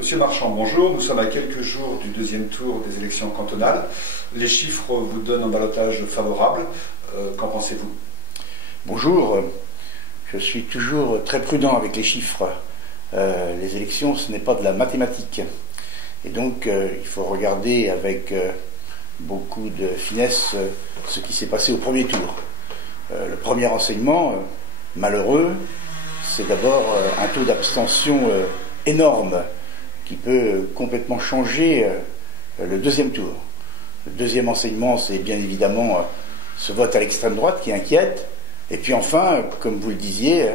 Monsieur Marchand, bonjour. Nous sommes à quelques jours du deuxième tour des élections cantonales. Les chiffres vous donnent un ballottage favorable. Qu'en pensez-vous? Bonjour. Je suis toujours très prudent avec les chiffres. Les élections, ce n'est pas de la mathématique. Et donc, il faut regarder avec beaucoup de finesse ce qui s'est passé au premier tour. Le premier enseignement, malheureux, c'est d'abord un taux d'abstention énorme qui peut complètement changer le deuxième tour. Le deuxième enseignement, c'est bien évidemment ce vote à l'extrême droite qui inquiète. Et puis enfin, comme vous le disiez,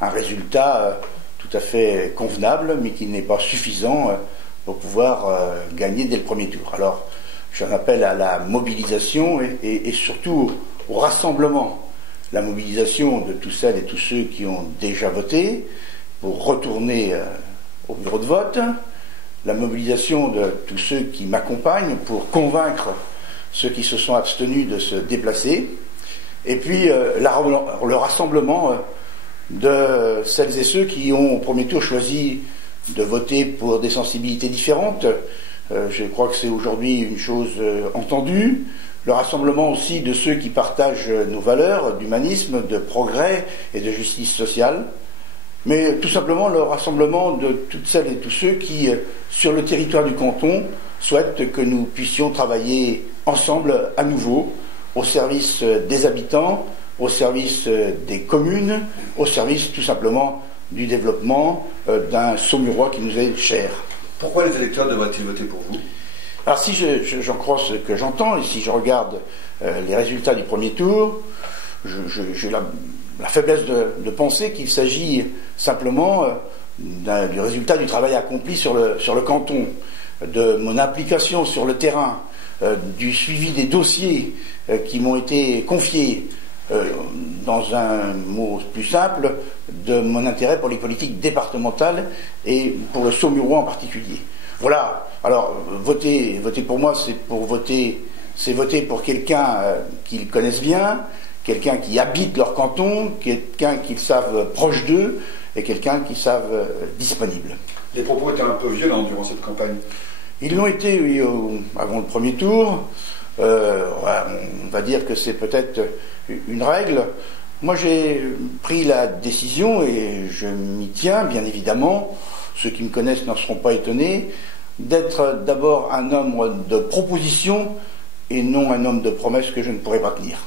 un résultat tout à fait convenable, mais qui n'est pas suffisant pour pouvoir gagner dès le premier tour. Alors, j'en appelle à la mobilisation et surtout au rassemblement. La mobilisation de tous celles et tous ceux qui ont déjà voté pour retourner au bureau de vote, la mobilisation de tous ceux qui m'accompagnent pour convaincre ceux qui se sont abstenus de se déplacer, et puis le rassemblement de celles et ceux qui ont au premier tour choisi de voter pour des sensibilités différentes. Je crois que c'est aujourd'hui une chose entendue. Le rassemblement aussi de ceux qui partagent nos valeurs d'humanisme, de progrès et de justice sociale. Mais tout simplement le rassemblement de toutes celles et tous ceux qui, sur le territoire du canton, souhaitent que nous puissions travailler ensemble à nouveau, au service des habitants, au service des communes, au service tout simplement du développement d'un Saumurois qui nous est cher. Pourquoi les électeurs devraient-ils voter pour vous? Alors si j'en crois ce que j'entends, et si je regarde les résultats du premier tour, j'ai la faiblesse de penser qu'il s'agit simplement du résultat du travail accompli sur le canton, de mon implication sur le terrain, du suivi des dossiers qui m'ont été confiés, dans un mot plus simple, de mon intérêt pour les politiques départementales et pour le Saumurois en particulier. Voilà. Alors, voter pour moi, c'est voter pour quelqu'un qu'ils connaissent bien, quelqu'un qui habite leur canton, quelqu'un qu'ils savent proche d'eux, et quelqu'un qu'ils savent disponible. Les propos étaient un peu violents durant cette campagne. Ils l'ont été, oui, avant le premier tour. On va dire que c'est peut-être une règle. Moi, j'ai pris la décision, et je m'y tiens, bien évidemment, ceux qui me connaissent n'en seront pas étonnés, d'être d'abord un homme de propositions et non un homme de promesses que je ne pourrais pas tenir.